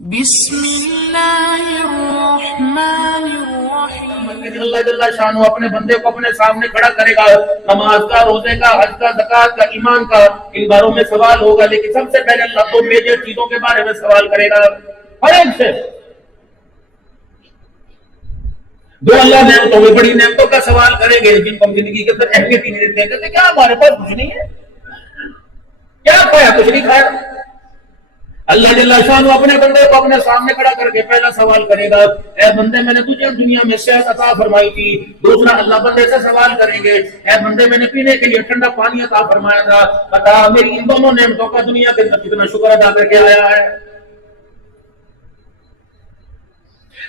بسم اللہ الرحمن الرحیم۔ اللہ جل شانہ اپنے بندے کو اپنے سامنے کھڑا کرے گا، نماز کا، روزے کا، حج کا، زکوٰۃ کا، ایمان کا، ان باروں میں سوال ہوگا، لیکن سب سے پہلے اللہ تو میجر چیزوں کے بارے میں سوال کرے گا ہر ایک سے۔ جو اللہ نعمتوں میں بڑی نعمتوں کا سوال کریں گے جن کو ہم زندگی کے اندر اہمیت ہی نہیں دیتے ہیں، کہتے کیا ہمارے پاس کچھ نہیں ہے، کیا کھایا؟ کچھ نہیں کھایا۔ اللہ جل شانہ اپنے بندے کو اپنے سامنے کھڑا کر کے پہلا سوال کرے گا، اے بندے میں نے تجھے دنیا میں صحت عطا فرمائی تھی۔ دوسرا اللہ بندے سے سوال کریں گے، اے بندے میں نے پینے کے لیے ٹھنڈا پانی عطا فرمایا تھا، بتا میری ان دونوں نعمتوں کا دنیا کے اندر کتنا شکر ادا کر کے آیا ہے۔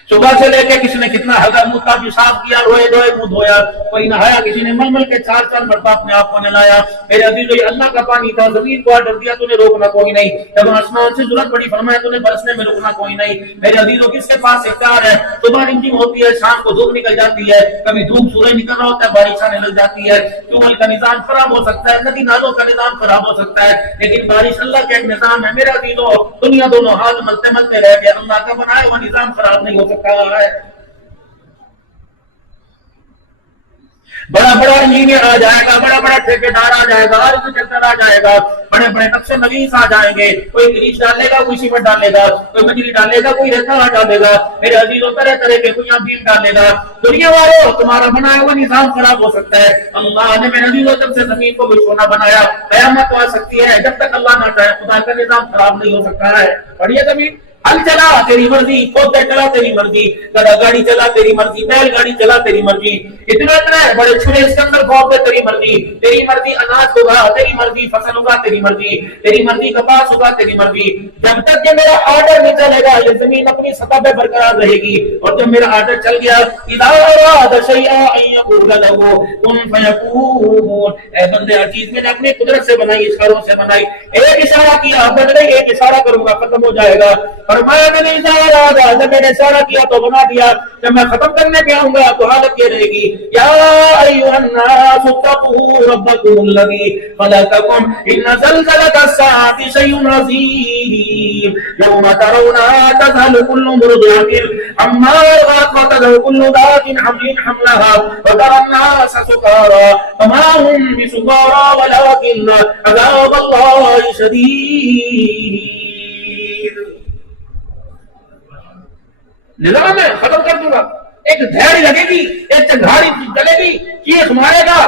صبح سے لے کے کسی نے کتنا حضر متا پیشاب کیا، روئے دھوئے منہ دھویا، کوئی نہایا، کسی نے مل مل کے چار مرتبہ اپنے آپ کو نہلایا۔ میرے عزیزو یہ اللہ کا پانی تھا، زمین کو آرڈر دیا تو نے روکنا کوئی نہیں، جب آسمان سے ضرورت پڑی فرمایا تو نے برسنے میں روکنا کوئی نہیں۔ میرے عزیزو کس کے پاس اختیار ہے؟ صبح رنجنگ ہوتی ہے، شام کو دھوپ نکل جاتی ہے، کبھی دھوپ سورج نکل رہا ہوتا ہے، بارش آنے لگ جاتی ہے، ٹیوبویل کا نظام خراب ہو سکتا ہے، ندی نالوں کا نظام خراب ہو سکتا ہے، لیکن بارش اللہ کا ایک نظام ہے۔ میرے عزیزو دنیا دونوں ہاتھ ملتے ملتے رہ گئے، اللہ کا بنایا ہوا نظام خراب نہیں ہو سکتا ہے۔ بڑا بڑا انجینئر آ جائے گا، بڑا بڑا ٹھیکیدار آ جائے گا، آرکیٹیکٹر آ جائے گا، بڑے بڑے نقشے نویس آ جائیں گے، کوئی گریس ڈالے گا، کوئی سیمنٹ ڈالے گا، کوئی مجری ڈالے گا، کوئی ریتا ڈالے گا، میرے عزیزوں طرح طرح کے کوئی بھیم ڈالے گا۔ دنیا والوں تمہارا بنایا ہوا نظام خراب ہو سکتا ہے، اللہ نے میرے عزیزوں جب سے زمین کو بچھونا بنایا، قیامت آ سکتی ہے، جب تک اللہ نہ چاہے خدا کا نظام خراب نہیں ہو سکتا ہے۔ پڑھیے زمین، ہل چلا تیری مرضی، کھوتے چلا تیری مرضی، گدا گاڑی چلا تیری مرضی، بیل گاڑی چلا تیری مرضی، اتنا ہے بڑے چھڑے اس کے اندر پھونک دے تیری مرضی، تیری مرضی اناج ہوگا تیری مرضی، فصل ہوگا تیری مرضی، تیری مرضی کپاس ہوگا تیری مرضی۔ جب تک کہ میرا آرڈر نہیں چلے گا یہ زمین اپنی سطح پہ برقرار رہے گی، اور جب میرا آرڈر چل گیا اذا اراد شیئا ان یقول له کن فیکون، اے بندے ہر چیز میں نے اپنی قدرت سے بنائی، اشاروں سے بنائی، ایک اشارہ کیا بدلے ایک اشارہ کروں گا ختم ہو جائے گا۔ فرمایا میں نے جب میں نے اشارہ کیا تو بنا دیا، جب میں ختم کرنے پہ آؤں گا تو حالت یہ رہے گی، یا ایھا الناس اتقوا ربکم الذی خلقکم ان زلزلۃ الساعۃ شیء عظیم یوم ترونها تذهل كل مرضعۃ عما ارضعت وتضع كل ذات حمل حملها وترى الناس سکارى وما هم بسکارى ولكن عذاب اللہ شدید۔ نظام میں ختم کر دوں گا، ایک دھیڑی لگے گی، ایک چنگھاڑی چلے گی، چیخ مارے گا،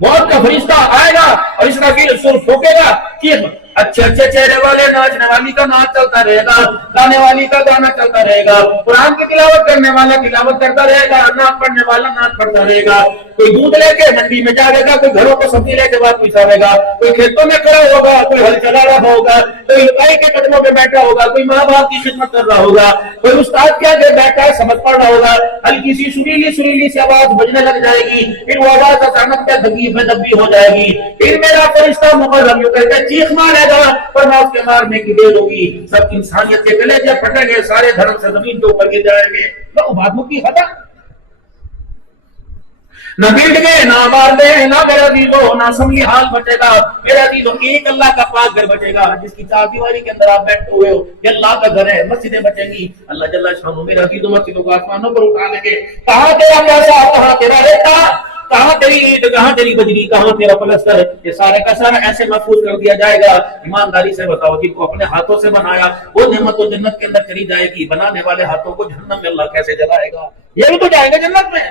موت کا فرشتہ آئے گا اور اسرافیل سر پھونکے گا، چیخ، اچھے اچھے چہرے والے ناچنے والی کا ناچ چلتا رہے گا، گانے والی کا گانا چلتا رہے گا، قرآن کی تلاوت کرنے والا تلاوت کرتا رہے گا، نعت پڑھنے والا نعت پڑھتا رہے گا، کوئی دودھ لے کے منڈی میں جائے گا، کوئی گھروں کو سبزی لے کے واپس آئے گا، کوئی کھیتوں میں کھڑا ہوگا، کوئی ہل چلا رہا ہوگا، کوئی گائے کے قدموں میں بیٹھا ہوگا، کوئی ماں باپ کی خدمت کر رہا ہوگا، کوئی استاد کے آگے بیٹھا ہے سبق پڑھ رہا ہوگا، ہلکی سی سریلی سی آواز بجنے لگ جائے گی، پھر وہ آواز اچانک دبی ہو جائے گی، پھر میرا فرشتہ مقرب یوں کہتے ہیں چیخ مارے گا، پر موت کے مارنے کی دیر ہوگی، سب انسانیت کے کلیجے پھٹیں گے، سارے دھرم سے زمین کے اوپر گر جائیں گے۔ لو بات مکی ختم، نہ بیٹھ گئے، نہ مار دے، نہ میرا عزیزو نہ اسمبلی ہال بچے گا، میرا عزیزو ایک اللہ کا پاک گھر بچے گا جس کی چار دیواری کے اندر آپ بیٹھے ہوئے ہو، یہ اللہ کا گھر ہے، مسجدیں بچیں گی، اللہ جل شانہ میرا عزیزو مسجدوں کو آسمانوں پر اٹھا لیں گے، کہاں تیرا پیسہ، کہاں تیرا ریتا، کہاں تیری اینٹ، کہاں تیری بجری، کہاں تیرا پلستر، یہ سارے کا سارا ایسے محفوظ کر دیا جائے گا۔ ایمانداری سے بتاؤ جن کو اپنے ہاتھوں سے بنایا وہ نعمت و جنت کے اندر چلی جائے گی، بنانے والے ہاتھوں کو جہنم میں اللہ کیسے جلائے گا؟ یہ بھی تو جائیں گے جنت میں۔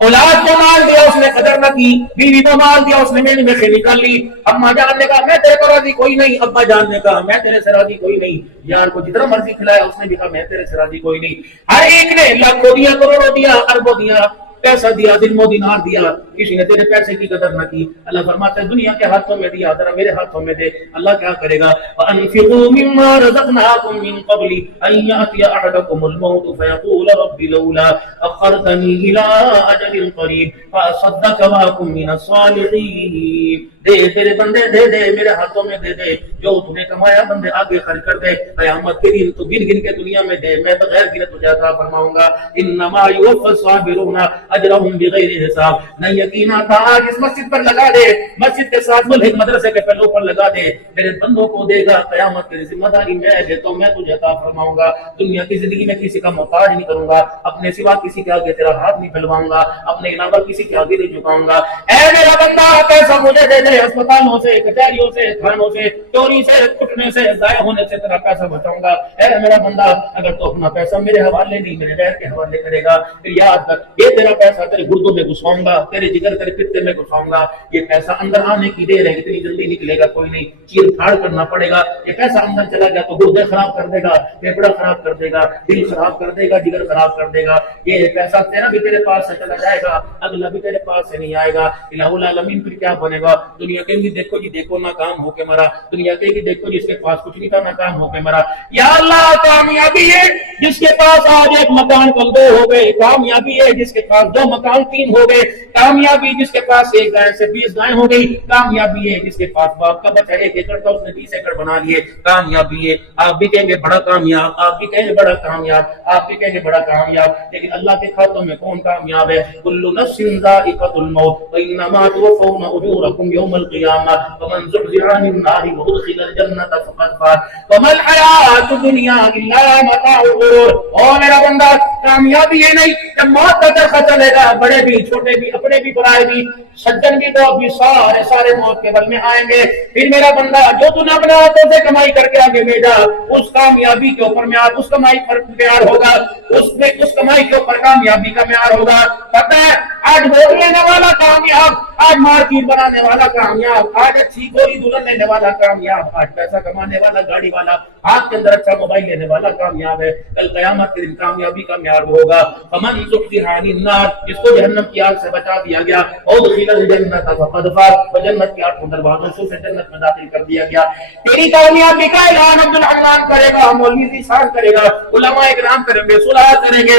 اولاد کو مال دیا اس نے قدر نہ کی، بیوی کو مال دیا اس نے میل میں سے نکال لی، اماں جان نے کہا میں تیرے پر راضی کوئی نہیں، ابا جان نے کہا میں تیرے سے راضی کوئی نہیں، یار کو جتنا مرضی کھلایا اس نے بھی کہا میں تیرے سے راضی کوئی نہیں۔ ہر ایک نے لاکھوں دیا، کروڑوں دیا، اربوں دیا، پیسہ دیا، دن و دینار دیا، کسی نے تیرے پیسے کی قدر نہ کی۔ اللہ فرماتا ہے دنیا کے ہاتھوں میں دیا، ذرا میرے ہاتھوں میں دے۔ اللہ کیا کرے گا؟ وَأَنفِقُوا مِمَّا رَزَقْنَاكُم مِّن قَبْلِ أَن يَأْتِيَ أَحَدَكُمُ الْمَوْتُ فَيَقُولَ رَبِّ لَوْلَا أَخَّرْتَنِي إِلَىٰ أَجَلٍ قَرِيبٍ فَأَصَدَّقَ وَأَكُن مِّنَ الصَّالِحِينَ۔ دے میرے بندے دے دے، میرے ہاتھوں میں دے دے، جو تو نے کمایا بندے آگے خرچ کر دے، قیامت کے دن تو گن گن کے دنیا میں دے، میں بغیر گنے تجھے عطا فرماؤں گا۔ انما یوفى الصابرون اجرهم بغیر حساب۔ نہیں یقین آتا آج اس مسجد پر لگا دے، مسجد کے ساتھ ملحق مدرسے کے پہلو پر لگا دے، میرے بندوں کو دے گا، قیامت کی ذمہ داری میں دیتا ہوں، میں تجھے عطا فرماؤں گا۔ دنیا کی زندگی میں کسی کا محتاج نہیں کروں گا، اپنے سوا کسی کے آگے تیرا ہاتھ نہیں پھیلواؤں گا، اپنے علاوہ کسی کے آگے نہیں جھکاؤں گا۔ اے میرا بندہ پیسہ مجھے دے دے، اسپتالوں سے، کچہریوں سے، تھانوں سے، چوری سے، کٹنے سے، ضائع ہونے سے تیرا پیسہ بچاؤں گا۔ اے میرا بندہ اگر تو اپنا پیسہ میرے حوالے نہیں میرے غیر کے حوالے کرے گا، پھر یاد کر یہ تیرا پیسہ تیرے گردوں میں گھساؤں گا، تیرے جگر تیرے پتے میں گھساؤں گا۔ یہ پیسہ اندر آنے کی دیر ہے، اتنی جلدی نکلے گا کوئی نہیں، چیر پھاڑ کرنا پڑے گا۔ یہ پیسہ اندر چلا گیا تو گردے خراب کر دے گا، پھیپڑا خراب کر دے گا، دل خراب کر دے گا، جگر خراب کر دے گا۔ یہ پیسہ تیرا بھی تیرے پاس سے چلا جائے گا، اگلا بھی تیرے پاس سے نہیں آئے گا۔ الہ العالمین پھر کیا بنے گا؟ دنیا کے بھی دیکھو جی دیکھو ناکام ہو کے مرا، دنیا کے بھی دیکھو جس کے پاس کچھ نہیں تھا ناکام ہو کے مرا۔ یا اللہ کامیابی ہے جس کے پاس آج ایک مکان کل دو ہو گئے، کامیابی ہے جس کے پاس دو مکان تین ہو گئے، کامیابی جس کے پاس ایک گائے سے 20 گائے ہو گئی، کامیابی ہے جس کے پاس باپ کا بچہ 1 ایکڑ تھا اس نے 20 ایکڑ بنا لیے، کامیابی ہے۔ آپ بھی کہیں گے بڑا کامیاب، آپ بھی کہیں گے بڑا کامیاب، آپ بھی کہیں گے بڑا کامیاب، لیکن اللہ کے کھاتوں میں کون کامیاب ہے؟ کل نفس ذائقۃ الموت وانما توفون اجورکم یوم القیامہ ومن زحزح عن النار وادخل الجنہ فقد فاز وما الحیاۃ الدنیا الا متاع الغرور۔ او میرا بندہ کامیابی ہے نہیں جب موت کا چرخہ چلے گا، بڑے بھی چھوٹے بھی اپنے بھی برائے بھی سجن بھی تو بھی سارے موت کے بل میں آئیں گے۔ پھر میرا بندہ جو تو نے اپنے ہاتھوں سے کمائی کر کے آگے بھیجا اس کامیابی کے اوپر معیار، اس کمائی پر معیار ہوگا، اس کمائی کے اوپر کامیابی کا معیار ہوگا۔ پتہ ہے آج ووٹ لینے والا کامیاب، آج مارکیٹ بنانے والا کامیاب، آج اچھی گولی دلہن لینے والا کامیاب، آج پیسہ کمانے والا گاڑی والا، ہاتھ کے اندر اچھا موبائل لینے والا کامیاب ہے۔ کل قیامت کے دن کامیابی کا معیار ہوگا فمن زحزح عن النار، جس کو جہنم کی آگ سے بچا دیا گیا، ادخل الجنہ فقد فاز، جنت کے 8 دروازوں سے اسے جنت میں داخل کر دیا گیا۔ تیری کامیابی کا اعلان عبدالرحمان کرے گا، مولوی ذیشان کرے گا، علماء اکرام کریں گے، صلاح کریں گے،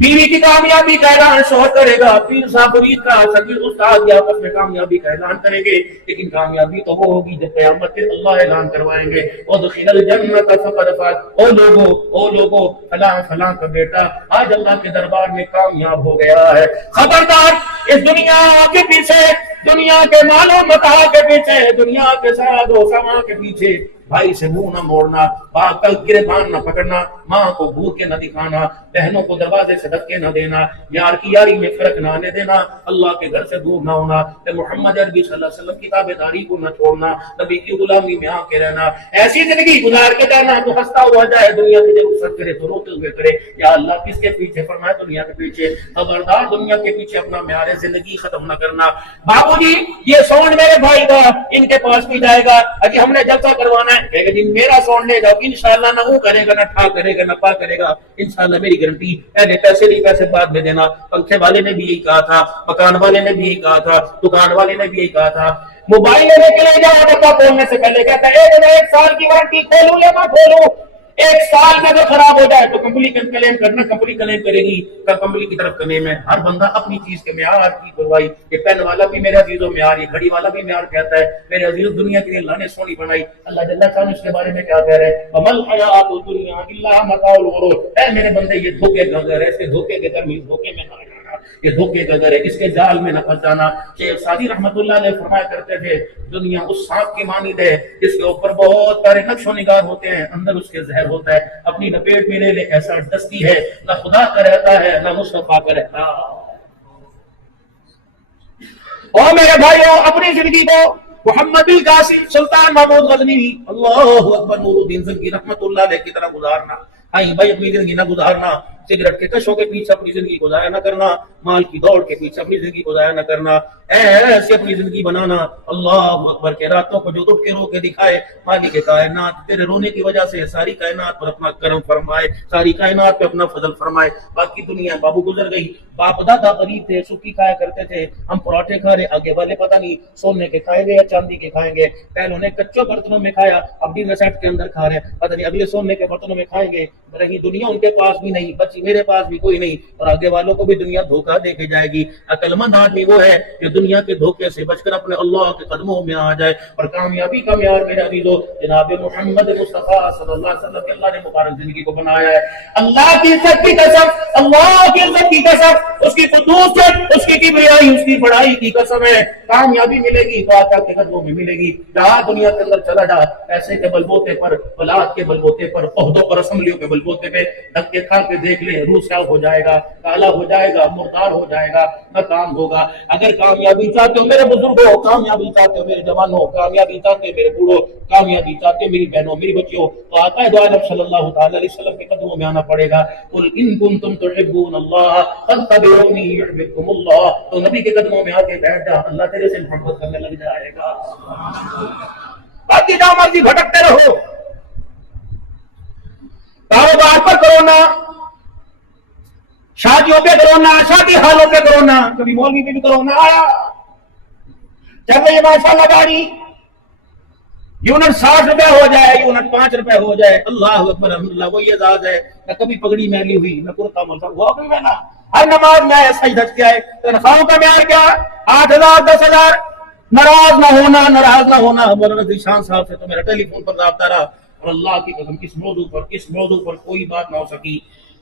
بیوی کی کامیابی کا اعلان شوہر کرے گا، پیر صاحب مرید کا سگیر استاد یا آپس میں کامیابی کا اعلان کریں گے، لیکن کامیابی تو وہ ہوگی جب قیامت کے اللہ اعلان کروائیں گے ادخل الجنہ فقد فاز۔ او لوگو فلاں فلاں کا بیٹا آج اللہ کے دربار میں کامیاب ہو گیا ہے۔ خبردار اس دنیا کے پیچھے، دنیا کے مال و متاع کے پیچھے، دنیا کے ساد و سامان کے پیچھے بھائی سے منہ نہ موڑنا، باپ کا گریبان نہ پکڑنا، ماں کو گھور کے نہ دکھانا، بہنوں کو دروازے سے دھکے نہ دینا، یار کی یاری میں فرق نہ آنے دینا، اللہ کے گھر سے دور نہ ہونا، محمد عربی صلی اللہ علیہ وسلم کی تابعداری کو نہ چھوڑنا، نبی کی غلامی میں آ کے رہنا، ایسی زندگی گزار کے جانا تو ہنستا ہوا جائے، دنیا کی جب رخصت کرے تو روتے ہوئے کرے۔ یا اللہ کس کے پیچھے؟ فرمایا دنیا کے پیچھے۔ خبردار دنیا کے پیچھے اپنا معیار زندگی ختم نہ کرنا۔ بابو جی یہ سونڈ میرے بھائی کا ان کے پاس بھی جائے گا، اجی ہم نے جلسہ کروانا ہے، کہے گا جی میرا سونڈ لے جاؤ، انشاءاللہ نہ وہ کرے گا، نہ ٹھا کرے گا، نہ پا کرے گا، انشاءاللہ میری گارنٹی۔ پہلے پیسے نہیں، پیسے بعد میں دینا۔ پنکھے والے نے بھی یہی کہا تھا، مکان والے نے بھی یہی کہا تھا، دکان والے نے بھی یہی کہا تھا۔ موبائل لینے کے لیے جاؤ، ڈبہ کھولنے سے پہلے کہتا ہے 1 سال کی وارنٹی، کھولوں یا نہ کھولوں، 1 سال میں اگر خراب ہو جائے تو کمپنی کلیم کرنا، کمپنی کلیم کرے گی، کمپنی کی طرف کلیم ہے۔ ہر بندہ اپنی چیز کے معیار کی پرواہی، یہ پین والا بھی میرے عزیزوں معیار، یہ گھڑی والا بھی معیار کہتا ہے میرے عزیزوں، دنیا کے لیے اللہ نے سونی بنائی۔ اللہ جل شانہ اس کے بارے میں کیا کہہ رہے ہیں؟ وَمَا الْحَيَاةُ الدُّنْيَا إِلَّا مَتَاعُ الْغُرُورِ۔ اے میرے بندے یہ دھوکے کا گھر ہے، اس کے دھوکے کے گھر میں دھوکے میں نہ جانا، یہ دھوکے کا گھر ہے، اس کے جال میں نہ پھنس جانا۔ شیخ سعدی رحمۃ اللہ علیہ فرمایا کرتے تھے دنیا اس سانپ کی مانند ہے جس کے اوپر بہت سارے نقش و نگار ہوتے ہیں، اندر اس کے زہر ہوتا ہے، اپنی لپیٹ میں لے لے ایسا دستی ہے، نہ خدا کا رہتا ہے نہ مصطفیٰ کا رہتا۔ اور میرے بھائیوں اپنی زندگی کو محمد القاسم سلطان محمود غزنوی اللہ اکبر نور الدین زنگی رحمۃ اللہ علیہ کی طرح گزارنا۔ بھائی اپنی زندگی نہ گزارنا، سگریٹ کے کشوں کے پیچھے اپنی زندگی کو ضائع نہ کرنا، مال کی دوڑ کے پیچھے اپنی زندگی کو ضائع نہ کرنا، ایسے اپنی زندگی بنانا۔ اللہ اکبر کے راتوں کو جو اٹھ کے رو کے دکھائے، مالک کائنات تیرے رونے کی وجہ سے ساری کائنات پر اپنا کرم فرمائے، ساری کائنات پہ اپنا فضل فرمائے۔ باقی دنیا بابو گزر گئی، باپ دادا غریب تھے، سکی کھایا کرتے تھے، ہم پراٹھے کھا رہے، آگے والے پتہ نہیں سونے کے کھائیں گے یا چاندی کے کھائیں گے، پہلے انہیں کچے برتنوں میں کھایا، اب بھی سیٹ کے اندر کھا رہے، پتہ نہیں اگلے سونے کے برتنوں میں کھائیں گے۔ رہی دنیا ان کے پاس بھی نہیں، بچے بچی میرے پاس بھی کوئی نہیں اور آگے والوں کو بھی دنیا دھوکہ دے کے جائے گی۔ عقل مند آدمی وہ ہے جو دنیا کے دھوکے سے بچ کر اپنے اللہ کے قدموں میں آ جائے۔ اور کامیابی کا معیار میرے عزیزو جناب محمد مصطفیٰ صلی اللہ علیہ وسلم کے اللہ نے مبارک زندگی کو بنایا ہے۔ اللہ کی عزت کی قسم، اللہ کی عزت کی قسم، اس کی قدوست، اس کی کبریائی، اس کی بڑائی کی قسم ہے، کامیابی ملے گی تو آقا کے قدموں میں ملے گی۔ جہاں دنیا کے اندر چلا جا، پیسے کے بلبوتے پر، اولاد کے بلبوتے پر، عہدوں پر، اسمبلیوں کے بلبوتے پہ دھکے کھا کے دیکھ لے، روح سیاہ ہو جائے گا، کالا ہو جائے گا، مردار ہو جائے گا، ناکام ہوگا۔ اگر کامیابی چاہتے ہو میرے بزرگوں، کامیابی چاہتے ہو میرے جوانوں، کامیابی چاہتے ہو میرے بوڑھوں، کامیابی چاہتے ہو میری بہنوں، میری بچیوں، تو آقا دو عالم صلی اللہ تعالی علیہ وسلم کے قدموں میں آنا پڑے گا۔ قل ان کنتم تحبون اللہ فاتبعونی یحببکم اللہ، تو نبی کے قدموں میں آ کے بیٹھ جا، اللہ تیرے سے محبت کرنے لگ جائے گا۔ باقی جہاں مرضی بھٹکتے رہو، کاروبار پر کرونا، شادیوں پہ کرونا، شادی حالوں پہ کرونا، کبھی مولوی پہ بھی کرونا آیا، چل رہی ہے ماشاءاللہ گاڑی، یونٹ 60 روپے ہو جائے، یونٹ 5 روپے ہو جائے، اللہ اکبر الحمدللہ، وہی اعزاز ہے۔ نہ کبھی پگڑی میلی ہوئی، نہ کرتا ملتا ہوا کوئی میلا، ہر نماز میں آئے سجدت کیا ہے۔ تنخواہوں کا معیار کیا؟ 8,000 10,000۔ ناراض نہ ہونا، ناراض نہ ہونا۔ مولانا ذیشان صاحب سے تو میرا ٹیلی فون پر رابطہ رہا اور اللہ کی قسم کس موضوع پر کوئی بات نہ ہو سکی۔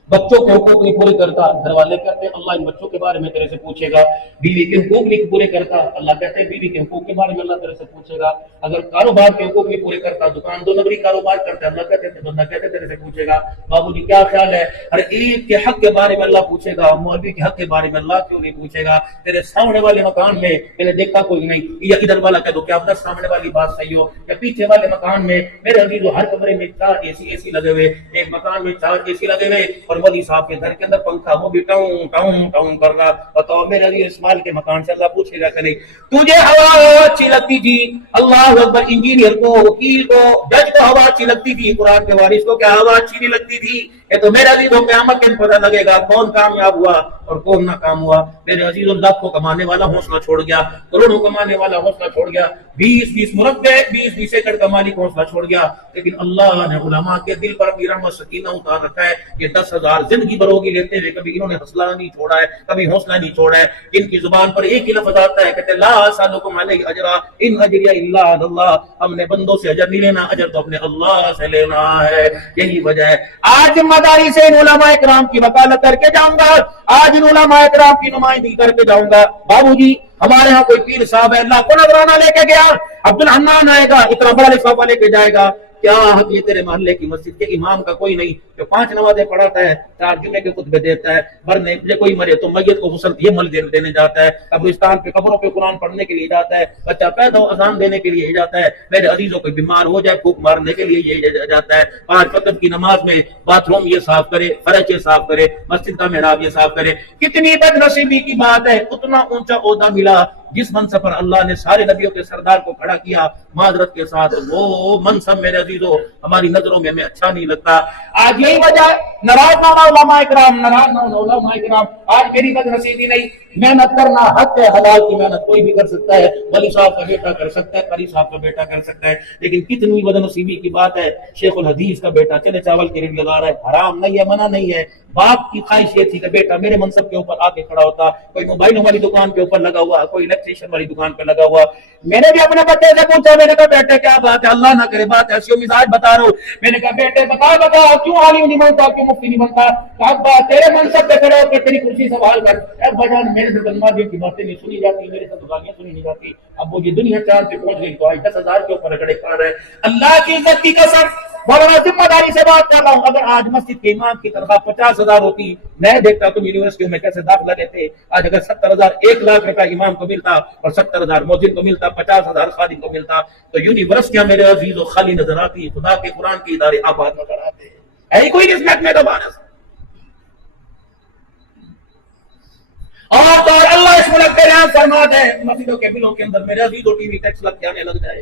بچوں کے حقوق نہیں پورے کرتا، گھر والے کہتے ہیں اللہ ان بچوں کے بارے میں تیرے سے پوچھے گا۔ بیوی کے حقوق نہیں پورے کرتا، اللہ کہتے ہیں بیوی کے حقوق کے بارے میں اللہ تیرے سے پوچھے گا۔ اگر کاروبار کے حقوق نہیں پورے کرتا، دکان 2 نمبری کاروبار کرتا ہے، اللہ کہتے ہیں بندہ کہتے تیرے سے پوچھے گا۔ بابو جی کیا خیال ہے؟ ہر ایک کے حق کے بارے میں اللہ پوچھے گا، مولوی کے حق کے بارے میں اللہ کیوں نہیں پوچھے گا؟ تیرے سامنے والے مکان میں میں نے دیکھا کوئی نہیں، یا ادھر والا کہہ دو کیا پتہ سامنے والی بات صحیح ہو، یا پیچھے والے مکان میں میرے عزیزو ہر کمرے میں 4 اے سی لگے ہوئے، ایک مکان میں 4 اے سی لگے ہوئے، اور مولوی صاحب کے گھر کے اندر پنکھا وہ بھی ٹاؤں ٹاؤں ٹاؤں کر رہا۔ بتاؤ میرے عزیز اسماعیل کے مکان سے اللہ پوچھے گا کہ نہیں تجھے ہوا اچھی لگتی تھی؟ اللہ اکبر، انجینئر کو، وکیل کو، جج کو ہوا اچھی لگتی تھی، قرآن کے وارث کو کیا ہوا اچھی نہیں لگتی تھی؟ یہ تو میرے عزیزوں قیامت کے دن پتہ لگے گا کون کامیاب ہوا اور کون ناکام ہوا۔ میرے عزیزوں لاکھوں کمانے والا حوصلہ چھوڑ گیا، کروڑوں کمانے والا حوصلہ چھوڑ گیا، 20 مربع 20 ایکڑ کا مالک حوصلہ چھوڑ گیا، لیکن اللہ نے علماء کے دل پر اپنی رحمت سکینہ اتار رکھا ہے۔ یہ 10,000 زندگی بروگی لیتے ہوئے کبھی انہوں نے حوصلہ نہیں چھوڑا ہے، کبھی حوصلہ نہیں چھوڑا ہے۔ ان کی زبان پر ایک ہی لفظ آتا ہے، کہتے لا اسألکم علیہ اجرا ان اجری الا علی اللہ، ہم نے بندوں سے اجر نہیں لینا، اجر تو اپنے اللہ سے لینا ہے۔ یہی وجہ ہے آج ذمہ داری سے ان علماء کرام کی وکالت کر کے جاؤں گا، آج ان علماء کرام کی نمائندگی کر کے جاؤں گا۔ بابو جی ہمارے ہاں کوئی پیر صاحب ہے، اللہ کو نذرانہ لے کے گیا، عبدالحنان آئے گا، اتنا بڑا لفافہ لے کے جائے گا، کیا حق یہ تیرے محلے کی مسجد کے امام کا کوئی نہیں جو 5 نمازیں پڑھاتا ہے، 4 جمعے کے خطبے دیتا ہے، مرنے پہ کوئی مرے تو میت کو غسل یہ مل دینے جاتا ہے، قبرستان پہ قبروں پہ قرآن پڑھنے کے لیے جاتا ہے، بچہ پیدا ہو اذان دینے کے لیے جاتا ہے، میرے عزیزوں کوئی بیمار ہو جائے پھونک مارنے کے لیے یہ جاتا ہے، 5 وقت کی نماز میں باتھ روم یہ صاف کرے، فرش یہ صاف کرے، مسجد کا محراب یہ صاف کرے۔ کتنی بد نصیبی کی بات ہے، اتنا اونچا عہدہ ملا جس منصب پر اللہ نے سارے نبیوں کے سردار کو کھڑا کیا، معذرت کے ساتھ وہ منصب میرے عزیزو ہماری نظروں میں ہمیں اچھا نہیں لگتا۔ آج یہی وجہ ہے، ناراض نہ ہونا علماء کرام، ناراض نہ ہونا علماء کرام۔ آج میری بد نصیبی نہیں، محنت کرنا حق ہے، حلال کی محنت کوئی بھی کر سکتا ہے، ولی صاحب کا بیٹا کر سکتا ہے، قاری صاحب کا بیٹا کر سکتا ہے، لیکن کتنی بد نصیبی کی بات ہے، شیخ الحدیث کا بیٹا چلے چاول کی ریل لگا رہا ہے، حرام نہیں ہے، منع نہیں ہے۔ باپ کی خواہش یہ تھی کہ بیٹا میرے منصب کے اوپر آ کے کھڑا ہوتا، کوئی موبائلوں والی دکان کے اوپر لگا ہوا، کوئی الیکٹریشین والی دکان پہ لگا ہوا۔ میں نے بھی اپنے بیٹے سے پوچھا، میں نے کہا بیٹے کیا بات ہے، اللہ نہ کرے بات ایسی ہو، مزاج بتا رہا ہوں، میں نے کہا بیٹے بتا کیوں عالم نہیں بنتا، کیوں مفتی نہیں بنتا؟ ابا تیرے منصب پہ کھڑے ہو کے تیری کرسی سنبھال کر، ابا جان میرے سے بدماشیوں کی باتیں نہیں سنی جاتی، میرے سے گالیاں سنی نہیں جاتی۔ اب وہ یہ دنیا چاند پہ پہنچ گئی تو آج 10,000 کے اوپر رگڑے کھا رہے ہیں۔ اللہ کی عزت کی قسم مولانا ذمہ داری سے بات کر رہا ہوں، اگر آج مسجد کے امام کی تنخواہ 50,000 ہوتی، میں دیکھتا تم یونیورسٹیوں میں کیسے داخلہ لیتے۔ آج اگر 70,000 1 لاکھ روپے امام کو ملتا اور 70,000 مؤذن کو ملتا، 50,000 خادم کو ملتا، تو یونیورسٹیاں میرے عزیزو خالی نظر آتی، خدا کے قرآن کے ادارے آباد نظر آتے۔ ہے کوئی رسمت میں دوبارہ سے اور تو اللہ اس ملک کے یہاں فرما دے مسجدوں کے بلوں کے اندر میرے عزیزو ٹی وی ٹیکس لگ جانے لگ جائے،